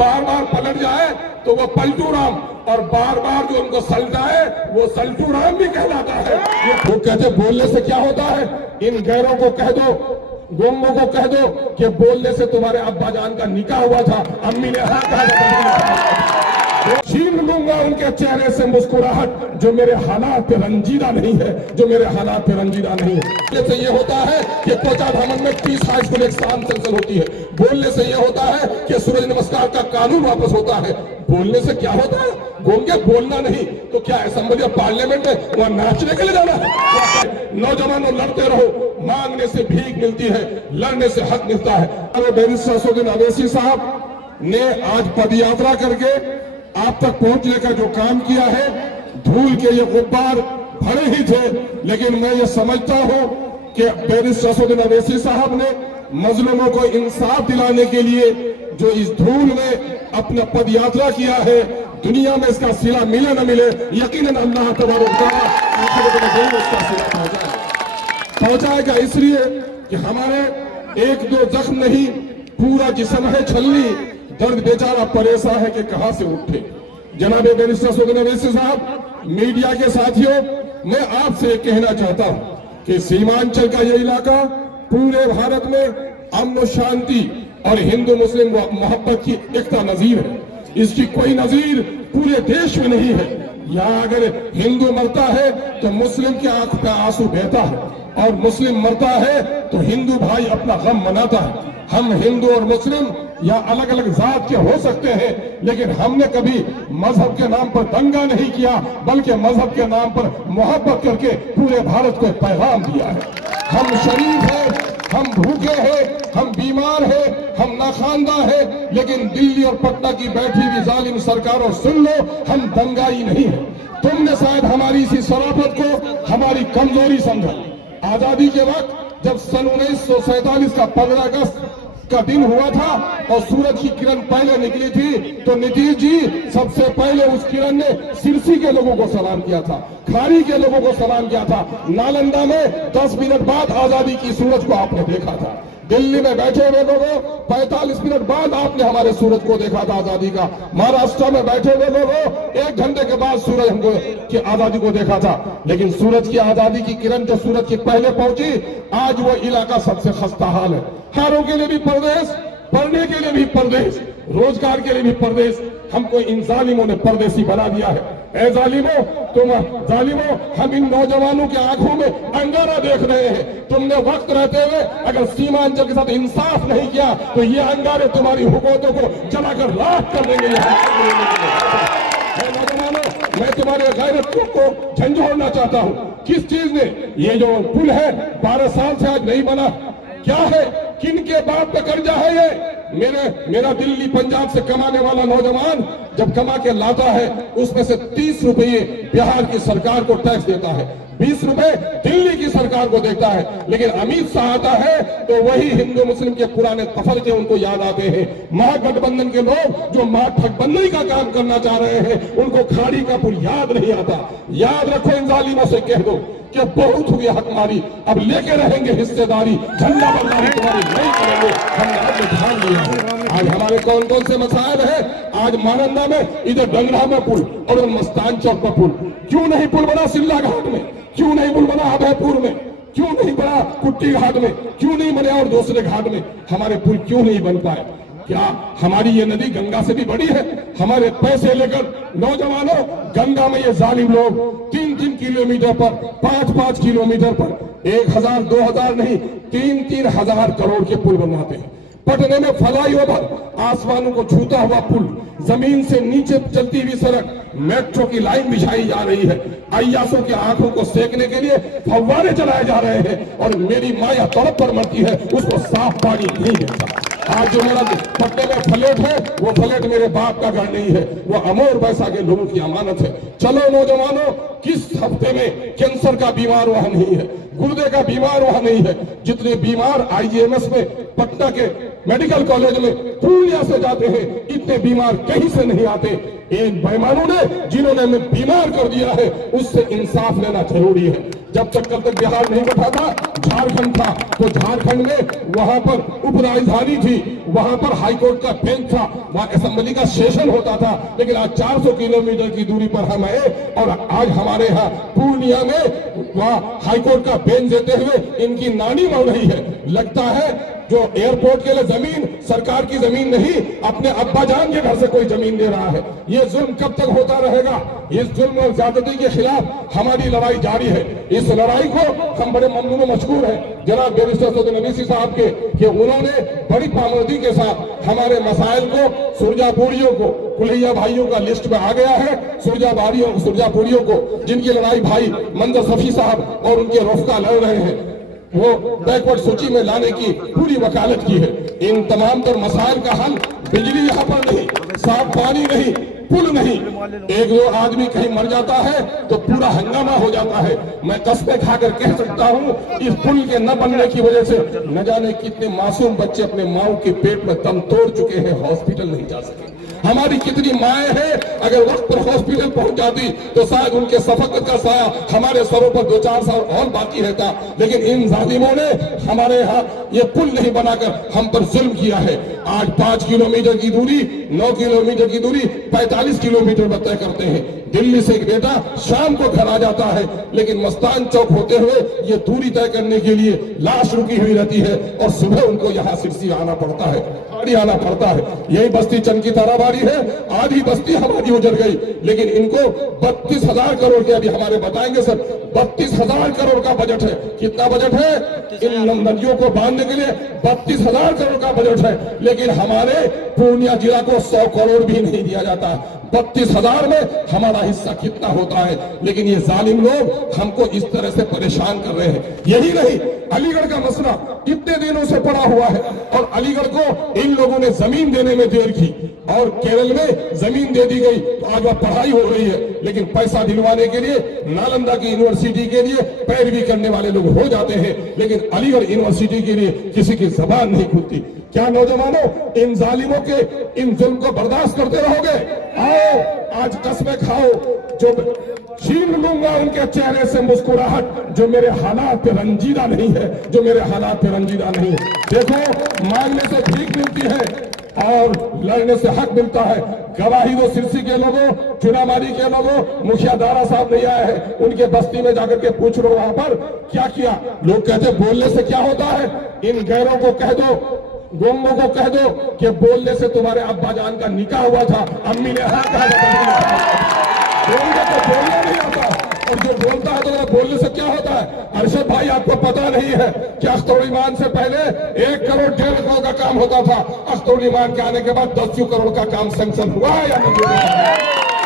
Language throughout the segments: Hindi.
बार बार पलट जाए तो वो पलटू राम, और बार बार जो उनको सलटाए वो सल्टू राम भी कहलाता है। वो कहते बोलने से क्या होता है, इन गैरों को कह दो, गोंगों को कह दो कि बोलने से तुम्हारे अब्बा जान का निकाह हुआ था, अम्मी ने हाँ कहा, छीन लूंगा उनके चेहरे से मुस्कुराहट जो मेरे हालात पे रंजीदा नहीं है, जो मेरे हालात पे रंजीदा नहीं है। बोलने से ये होता है कि कोचा धामन में 30 हाई स्कूल एक साथ चलचल होती है। बोलने से ये होता है कि सूरज नमस्कार का कानून वापस होता है। बोलने से क्या होता है, गोंगे बोलना नहीं तो क्या असेंबली ऑफ पार्लियामेंट में वहां नाचने के लिए जाना है? नौजवानों लड़ते रहो, मांगने से भीख मिलती है, लड़ने से हक मिलता है। बैरिस्टर असदुद्दीन अवैसी साहब ने आज पदयात्रा करके आप तक पहुंचने का जो काम किया है, धूल के ये गुब्बार भरे ही थे, लेकिन मैं ये समझता हूं कि बैरिस्टर असदुद्दीन अवैसी साहब ने मजलूमों को इंसाफ दिलाने के लिए जो इस धूल में अपना पदयात्रा किया है, दुनिया में इसका सिला मिले न मिले, यकीनन अल्लाह तबारक तआला उसका सिला पहुंचाएगा। इसलिए कि हमारे एक दो जख्म नहीं, पूरा जिस्म है छलनी, दर्द बेचारा परेशान है कि कहां से उठे। जनाब बैरिस्टर असदुद्दीन अवैसी साहब, मीडिया के साथियों, मैं आपसे कहना चाहता हूं कि सीमांचल का यह इलाका पूरे भारत में अमन और शांति और हिंदू मुस्लिम मोहब्बत की एकता नजीर है। इसकी कोई नजीर पूरे देश में नहीं है। यहाँ अगर हिंदू मरता है तो मुस्लिम की आंख का आंसू बहता है, और मुस्लिम मरता है तो हिंदू भाई अपना गम मनाता है। हम हिंदू और मुस्लिम या अलग अलग जात के हो सकते हैं, लेकिन हमने कभी मजहब के नाम पर दंगा नहीं किया, बल्कि मजहब के नाम पर मोहब्बत करके पूरे भारत को पैगाम दिया है। हम शरीफ हैं, हम भूखे हैं, हम बीमार हैं, हम नाखानदा हैं, लेकिन दिल्ली और पटना की बैठी हुई जालिम सरकारों सुन लो, हम दंगाई नहीं है। तुमने शायद हमारी इसी शराफत को हमारी कमजोरी समझा। आजादी के वक्त जब सन 1947 का 15 अगस्त का दिन हुआ था और सूरज की किरण पहले निकली थी, तो नीतीश जी सबसे पहले उस किरण ने सिरसी के लोगों को सलाम किया था, खाड़ी के लोगों को सलाम किया था। नालंदा में 10 मिनट बाद आजादी की सूरज को आपने देखा था। दिल्ली में बैठे हुए लोगों 45 मिनट बाद आपने हमारे सूरज को देखा था आजादी का। महाराष्ट्र में बैठे हुए लोगों 1 घंटे के बाद सूरज हमको की आजादी को देखा था। लेकिन सूरज की आजादी की किरण जो सूरज के पहले पहुंची, आज वो इलाका सबसे खस्ता हाल है। हारों के लिए भी परदेश, पढ़ने के लिए भी परदेश, रोजगार के लिए भी परदेश। हमको इन जालिमों ने परदेसी बना दिया है। ए जालिमों, तुम जालिमों, हम इन नौजवानों के आंखों में अंगारा देख रहे हैं। तुमने वक्त रहते हुए अगर सीमांचल के साथ इंसाफ नहीं किया तो ये अंगारे तुम्हारी हुकूमतों को जलाकर राख कर देंगे। नौजवानों, मैं तुम्हारे गैरत को झंझोड़ना चाहता हूँ। किस चीज ने, ये जो पुल है 12 साल से आज नहीं बना, क्या है, किन के बाप पे कर्जा है ये? मेरा दिल्ली पंजाब से कमाने वाला नौजवान जब कमा के लाता है, उसमें से 30 रुपये बिहार की सरकार को टैक्स देता है, 20 रुपए दिल्ली की सरकार को देता है। लेकिन अमित शाह आता है तो वही हिंदू मुस्लिम के पुराने तफरके उनको याद आते हैं। महागठबंधन के लोग जो महाठगबंधनी का काम करना चाह रहे हैं, उनको खाड़ी का पुल याद नहीं आता। याद रखो, इन जालिमों से कह दो कि बहुत हुई हकमारी, अब लेके रहेंगे हिस्सेदारी, झंडा बरदारी तुम्हारी नहीं करेंगे। हमने अब ध्यान दिया है। आज हमारे कौन कौन से मसाइल है? आज मानंदा में इधर डंगरा में पुल और मस्तान चौक पर पुल, क्यों नहीं पुल बना सिल्ला घाट में? क्यों नहीं पुल बना अभयपुर में? क्यों नहीं बना कुट्टी घाट में? क्यों नहीं बने और दूसरे घाट में? हमारे पुल क्यों नहीं बन पाए? क्या हमारी ये नदी गंगा से भी बड़ी है? हमारे पैसे लेकर नौजवानों, गंगा में ये जालिम लोग 3-3 किलोमीटर पर, 5-5 किलोमीटर पर 1000, 2000 नहीं, 3-3 हजार करोड़ के पुल बनवाते हैं। पटने में फ्लाईओवर, आसमानों को छूता हुआ पुल, जमीन से नीचे चलती हुई सड़क, मेट्रो की लाइन बिछाई जा रही है। अय्यासों की आंखों को सेकने के लिए फव्वारे चलाए जा रहे हैं, और मेरी माया तड़प पर मरती है, उसको साफ पानी नहीं मिलता। आज जो मेरा पट्टे में फ्लैट है, वो फ्लैट मेरे बाप का घर नहीं है, वो अमोर वैसा के लोगों की अमानत है। चलो नौजवानों, किस हफ्ते में कैंसर का बीमार वहां नहीं है, गुर्दे का बीमार वहां नहीं है। जितने बीमार आईजीएमएस में, पटना के मेडिकल कॉलेज में, पूर्णिया से जाते हैं, इतने बीमार कहीं से नहीं आते। इन बेईमानों ने जिन्होंने हमें बीमार कर दिया है, उससे इंसाफ लेना जरूरी है। जब तक बिहार नहीं बैठा था, झारखंड था, तो झारखंड में वहां पर उप राजधानी थी, वहां पर हाईकोर्ट का बेंच था, वहां असेंबली का सेशन होता था। लेकिन आज 400 किलोमीटर की दूरी पर हम है और आज हमारे यहाँ पूर्णिया में वहां हाईकोर्ट का बेंच देते हुए इनकी नानी मर रही है। लगता है जो एयरपोर्ट के लिए जमीन सरकार की जमीन नहीं, अपने अब्बा जान के घर से कोई जमीन दे रहा है। ये जुल्म कब तक होता रहेगा? इस जुल्म और ज्यादती के खिलाफ हमारी लड़ाई जारी है। इस लड़ाई को हम बड़े ममनून व मशकूर हैं जनाब बैरिस्टर सदन अवीसी साहब के कि उन्होंने बड़ी पाबंदी के साथ हमारे मसाइल को, सुरजापुरियों को, कुल्हिया भाइयों का लिस्ट में आ गया है, सुरजापुरियों को जिनकी लड़ाई भाई मंजर सफी साहब और उनके रफ्का लड़ रहे हैं, वो बैकवर्ड सूची में लाने की पूरी वकालत की है। इन तमाम तर मसाइल का हल बिजली यहाँ पर नहीं, साफ पानी नहीं, पुल नहीं। एक दो आदमी कहीं मर जाता है तो पूरा हंगामा हो जाता है। मैं कसमें खाकर कह सकता हूँ इस पुल के न बनने की वजह से न जाने कितने मासूम बच्चे अपने माओ के पेट में दम तोड़ चुके हैं, हॉस्पिटल नहीं जा सके। हमारी कितनी माएँ हैं, अगर वक्त पर हॉस्पिटल पहुंच जाती तो शायद उनके शफकत का साया हमारे सरों पर 2-4 साल और बाकी रहता। लेकिन इन जालिमों ने हमारे यहाँ ये पुल नहीं बनाकर हम पर जुल्म किया है। आज 5 किलोमीटर की दूरी, 9 किलोमीटर की दूरी 45 किलोमीटर पर तय करते हैं। दिल्ली से एक बेटा शाम को घर आ जाता है, लेकिन मस्तान चौक होते हुए ये दूरी तय करने के लिए लाश रुकी हुई रहती है और सुबह उनको यहाँ सिरसी आना पड़ता है, आना पड़ता है। यही बस्ती चंद की ताराबारी है, आधी बस्ती हमारी उजड़ गई। लेकिन इनको 32,000 करोड़ के, अभी हमारे बताएंगे सर, 32,000 करोड़ का बजट है। कितना बजट है? इन नदियों को बांधने के लिए 32,000 करोड़ का बजट है। लेकिन हमारे पूर्णिया जिला को 100 करोड़ भी नहीं दिया जाता। 32,000 में हमारा हिस्सा कितना होता है? लेकिन ये जालिम लोग हमको इस तरह से परेशान कर रहे हैं। यही नहीं, अलीगढ़ का मसला कितने दिनों से पड़ा हुआ है और अलीगढ़ को इन लोगों ने जमीन देने में देर की और केरल में जमीन दे दी गई तो आज वह पढ़ाई हो रही है। लेकिन पैसा दिलवाने के लिए नालंदा की यूनिवर्सिटी के लिए पैरवी करने वाले लोग हो जाते हैं, लेकिन अलीगढ़ यूनिवर्सिटी के लिए किसी की जबान नहीं खुलती। क्या नौजवानों इन जालिमों के इन जुल्म को बर्दाश्त करते रहोगे? आओ आज कसमें खाओ, जो छीन लूंगा उनके चेहरे से मुस्कुराहट, जो मेरे हालात पे रंजीदा नहीं है, जो मेरे हालात पे रंजीदा नहीं है। देखो, मांगने से भीख मिलती है और लड़ने से हक मिलता है। गवाही दो सिरसी के लोगों, चुनामारी के लोगों, मुखिया दारा साहब नहीं आए हैं, उनके बस्ती में जाकर के पूछ लो वहां पर क्या किया। लोग कहते बोलने से क्या होता है? इन गैरों को कह दो, गोंगों को कह दो कि बोलने से तुम्हारे अब्बा जान का निकाह हुआ था, अम्मी ने हाँ कहा। बोलने तो बोलना नहीं आता, और जो बोलता है तो बोलने से क्या होता है? अरशद भाई आपको पता नहीं है कि अख्तर ईमान से पहले 1 करोड़ 1.5 करोड़ का काम होता था। अख्तर ईमान के आने के बाद 10 करोड़ का काम सैंक्शन हुआ है या नहीं?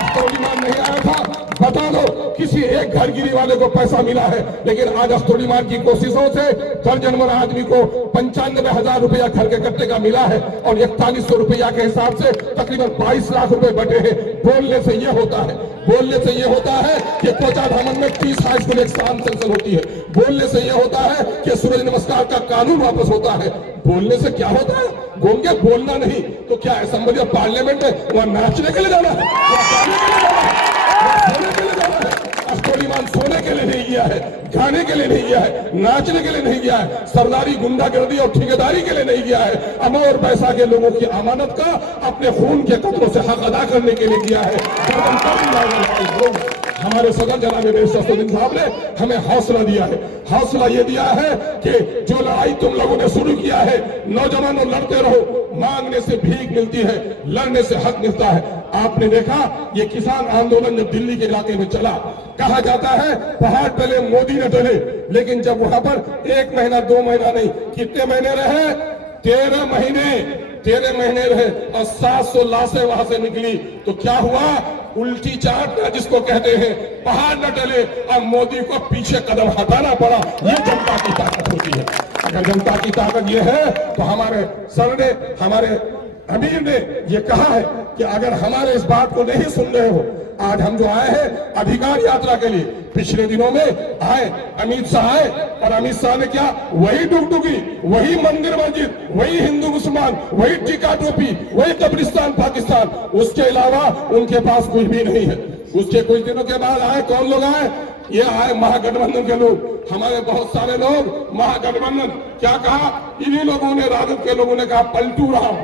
अख्तर ईमान नहीं आया था, बता दो किसी एक घरगिरी वाले को पैसा मिला है। लेकिन आज अख्तर ईमान की कोशिशों से दर्जनभर आदमी को 95,000 रुपया घर के कट्टे का मिला है और 4100 रुपया के हिसाब से तकरीबन 22 लाख रुपए बटे हैं। बोलने से ये होता है, बोलने से ये होता है कि कोचा धामन में 30 हाई स्कूल एग्जाम सेंक्शन होती है। बोलने से ये होता है कि सूरज नमस्कार का कानून वापस होता है। बोलने से क्या होता है? गोंगे बोलना नहीं तो क्या असेंबली और पार्लियामेंट है वहां नाचने के लिए जाना है, सोने के लिए जाना है? अख्तर ईमान सोने के लिए नहीं गया है, गाने के लिए नहीं गया है, नाचने के लिए नहीं गया है, सरदारी गुंडागर्दी और ठेकेदारी के लिए नहीं गया है। अमर और पैसा के लोगों की अमानत का अपने खून के कतरों से हक अदा करने के लिए किया है। हमारे सदर जनाब बैरिस्टर सदन साहब ने हमें हौसला दिया है। हौसला ये दिया है कि जो लड़ाई तुम लोगों ने शुरू किया है, नौजवानों लड़ते रहो, मांगने से भीख मिलती है, लड़ने से हक मिलता है। आपने देखा ये किसान आंदोलन जब दिल्ली के इलाके में चला, कहा जाता है पहाड़ टले मोदी न टले, लेकिन जब वहां पर 1 महीना 2 महीना नहीं, कितने महीने रहे? 13 महीने रहे और 700 लाशें वहां से निकली। तो क्या हुआ? उल्टी चाटना जिसको कहते हैं, पहाड़ न टले और मोदी को पीछे कदम हटाना पड़ा। ये जनता की ताकत होती है। अगर जनता की ताकत ये है तो हमारे सर ने, हमारे अमीर ने ये कहा है कि अगर हमारे इस बात को नहीं सुन रहे हो, आज हम जो आए हैं अधिकार यात्रा के लिए, पिछले दिनों में आए, अमित शाह आए और अमित शाह ने क्या? वही डुगडुगी, वही मंदिर मस्जिद, वही हिंदू मुसलमान, वही टीका टोपी, वही कब्रिस्तान पाकिस्तान, उसके अलावा उनके पास कुछ भी नहीं है। उसके कुछ दिनों के बाद आए, कौन लोग आए? ये आए महागठबंधन के लोग, हमारे बहुत सारे लोग महागठबंधन, क्या कहा इन्हीं लोगों ने, राजद के लोगों ने कहा पलटू राम,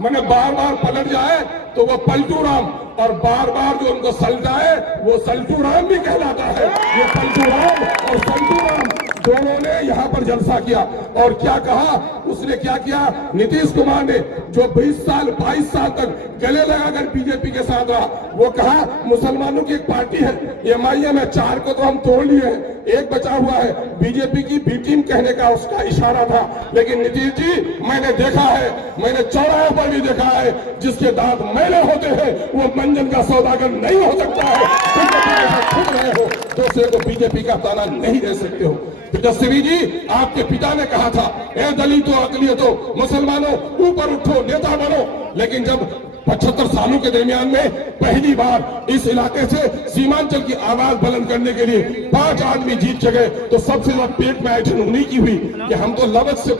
मैंने बार बार पलट जाए तो वो पलटू राम, और बार बार जो उनको सल्टाए वो सल्टू राम भी कहलाता है। ये पलटू राम और सल्टू राम दोनों ने यहाँ पर जलसा किया। और क्या कहा उसने, क्या किया नीतीश कुमार ने, जो 20 साल 22 साल तक गले लगाकर बीजेपी के साथ रहा, वो कहा मुसलमानों की एक पार्टी है MIM है, 4 को तो हम तोड़ लिए हैं, एक बचा हुआ है, बीजेपी की बी टीम कहने का उसका इशारा था। लेकिन नीतीश जी, मैंने देखा है, मैंने चौराहे पर भी देखा है, जिसके दांत मैले होते हैं वो मंजन का सौदागर नहीं हो सकता है। बीजेपी रहे हो, दूसरे को बीजेपी का ताना नहीं दे सकते हो। तेजस्वी जी, आपके पिता ने कहा था, ए दलितों अकलियतों मुसलमानों ऊपर उठो, नेता बनो। लेकिन जब 75 सालों के दरमियान में पहली बार इस इलाके से सीमांचल की आवाज बुलंद करने के लिए 5 आदमी जीत गए, तो सबसे ज्यादा पेट में ऐठन उन्हीं की हुई कि हम तो लफ्ज से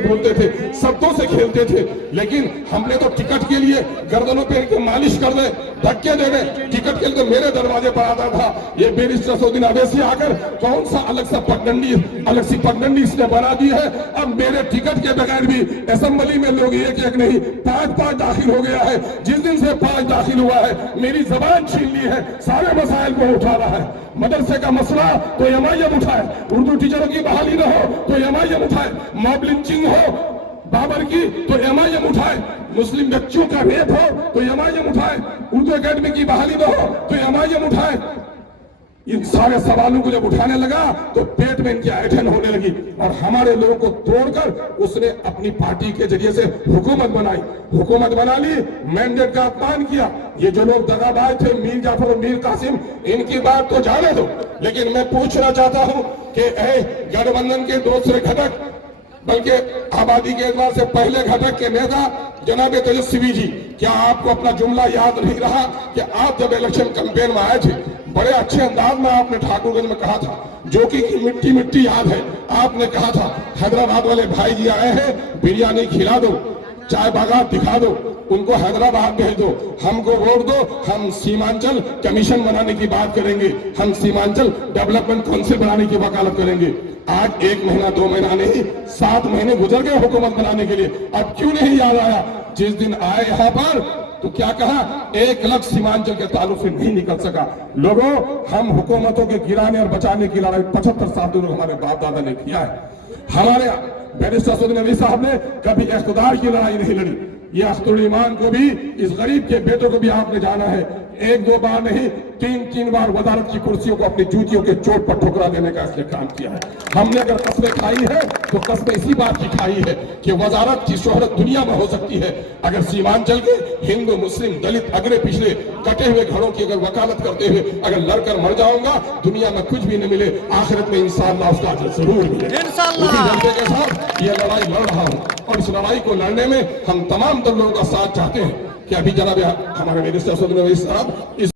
बोलते थे, शब्दों से खेलते थे, लेकिन हमने तो टिकट के लिए गर्दनों पे इनके मालिश कर दे, धक्के दे दे, टिकट के लिए तो मेरे दरवाजे पर आता था। ये बैरिस्टर सऊदीन अवैसी आकर कौन सा अलग सी पगडंडी इसने बना दी है। अब मेरे टिकट के बगैर भी असेंबली में लोग एक नहीं 5-5 दाखिल हो गया है। जिस दिन से 5 दाखिल हुआ है, मेरी जबान छीन ली है, सारे मसाइल को उठा रहा है। मदरसे का मसला तो MIM उठाए, उर्दू टीचरों की बहाली न हो तो MIM उठाए, मॉब लिंचिंग हो बाबर की तो MIM उठाए, मुस्लिम बच्चों का रेप हो तो MIM उठाए, उर्दू अकेडमी की बहाली न हो तो MIM उठाए। इन सारे सवालों को जब उठाने लगा तो पेट में इनकी ऐठन होने लगी, और हमारे लोगों को तोड़कर उसने अपनी पार्टी के जरिए से हुकूमत बना ली, मैंडेट का अपमान किया। ये जो लोग दगाबाज थे, मीर जाफर और मीर कासिम, इनकी बात तो जाने दो, लेकिन मैं पूछना चाहता हूं कि गठबंधन के दूसरे घटक, बल्कि आबादी के एतबार से पहले घटक के नेता जनाब तेजस्वी जी, क्या आपको अपना जुमला याद नहीं रहा कि आप जब इलेक्शन कैंपेन में आए थे, बड़े अच्छे अंदाज में आपने ठाकुरगंज में कहा था, जो कि मिट्टी याद है, आपने कहा था हैदराबाद वाले भाई जी आए हैं, बिरयानी खिला दो, चाय बागात दिखा दो, उनको हैदराबाद भेज दो, हमको वोट दो, हम सीमांचल कमीशन बनाने की बात करेंगे, हम सीमांचल डेवलपमेंट काउंसिल बनाने की वकालत करेंगे। आज 1 महीना 2 महीना नहीं 7 महीने गुजर गए हुकूमत बनाने के लिए, अब क्यों नहीं याद आया? जिस दिन आए यहाँ पर तो क्या कहा, 1 लाख सीमांचल के ताल्लुक से नहीं निकल सका। लोगों, हम हुकूमतों के गिराने और बचाने की लड़ाई 75 साल दूर हमारे बाप दादा ने किया है। हमारे बैरिस्टर सऊदीन अवैसी साहब ने कभी इख्तिदार की लड़ाई नहीं लड़ी। ये अख्तरुल ईमान को भी, इस गरीब के बेटों को भी आपने जाना है, 1-2 बार नहीं 3-3 बार वजारत की कुर्सियों को अपनी जूतियों के चोट पर ठुकरा देने का इसलिए काम किया है। हमने अगर कसमें खाई है तो कसमें इसी बात की खाई है कि वजारत की शोहरत दुनिया में हो सकती है, अगर सीमांचल के हिंदू मुस्लिम दलित अगले पिछले कटे हुए घरों की अगर वकालत करते हुए अगर लड़कर मर जाऊंगा, दुनिया में कुछ भी नहीं मिले, आखिरत में इंशाअल्लाह उसका अजर जरूर मिले। उसी जनते के साथ ये लड़ाई लड़ रहा हूँ, और इस लड़ाई को लड़ने में हम तमाम लोगों का साथ चाहते हैं कि अभी जनाब हमारे बैरिस्टर सऊदीन अवैसी साहब इस